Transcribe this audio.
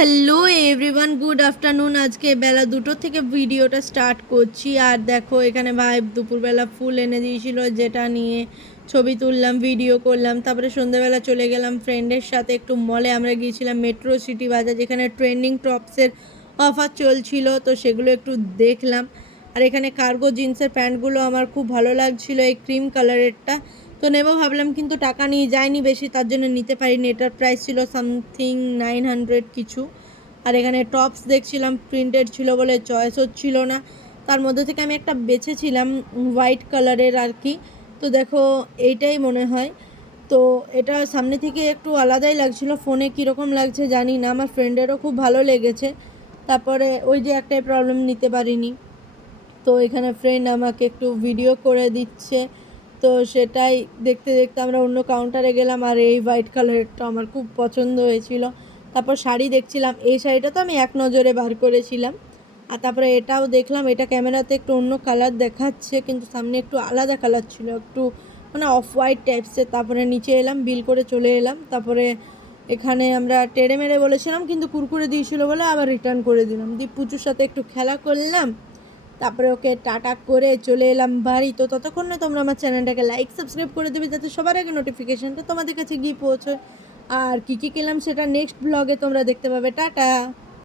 Hello everyone, good afternoon. আজকে বেলা 2টো থেকে ভিডিওটা স্টার্ট করছি। আর দেখো এখানে ভাই দুপুরবেলা ফুল এনে দিয়েছিল, যেটা নিয়ে ছবি তুললাম, ভিডিও করলাম। তারপরে সন্ধ্যাবেলা চলে গেলাম ফ্রেন্ডের সাথে একটু মলে। আমরা গিয়েছিলাম মেট্রো সিটি বাজার, যেখানে ট্রেন্ডিং টপসের অফার চলছিল, তো সেগুলো একটু দেখলাম। আর এখানে কার্গো জিন্সের প্যান্টগুলো আমার খুব ভালো লাগছিল, এই ক্রিম কালারেরটা তো নেবো ভাবলাম, কিন্তু টাকা নিয়ে যায়নি বেশি, তার জন্য নিতে পারিনি। এটার প্রাইস ছিল সামথিং 900 কিছু। আর এখানে টপস দেখছিলাম, প্রিন্টেড ছিল বলে চয়েস হচ্ছিল না। তার মধ্যে থেকে আমি একটা বেছেছিলাম হোয়াইট কালারের আর কি। তো দেখো এইটাই মনে হয়। তো এটা সামনে থেকে একটু আলাদাই লাগছিল, ফোনে কীরকম লাগছে জানি না। আমার ফ্রেন্ডেরও খুব ভালো লেগেছে। তারপরে ওই যে একটাই প্রবলেম, নিতে পারিনি। তো এখানে ফ্রেন্ড আমাকে একটু ভিডিও করে দিচ্ছে, তো সেটাই দেখতে দেখতে আমরা অন্য কাউন্টারে গেলাম। আর এই হোয়াইট কালারটা আমার খুব পছন্দ হয়েছিল। তারপর শাড়ি দেখছিলাম, এই শাড়িটা তো আমি এক নজরে বার করেছিলাম। আর তারপরে এটাও দেখলাম, এটা ক্যামেরাতে একটু অন্য কালার দেখাচ্ছে, কিন্তু সামনে একটু আলাদা কালার ছিল, একটু মানে অফ হোয়াইট টাইপসের। তারপরে নিচে এলাম, বিল করে চলে এলাম। তারপরে এখানে আমরা টেড়ে মেরে বলেছিলাম, কিন্তু কুরকুরে দিয়েছিল বলে আবার রিটার্ন করে দিলাম। দিয়ে পুচুর সাথে একটু খেলা করলাম, তারপরে ওকে টাটা করে চলে এলাম বাড়ি। তো ততক্ষণে তোমরা আমার চ্যানেলটাকে লাইক সাবস্ক্রাইব করে দেবে, যাতে সবার আগে নোটিফিকেশানটা তোমাদের কাছে গিয়ে পৌঁছয়। আর কী কী খেলাম সেটা নেক্সট ব্লগে তোমরা দেখতে পাবে। টাটা।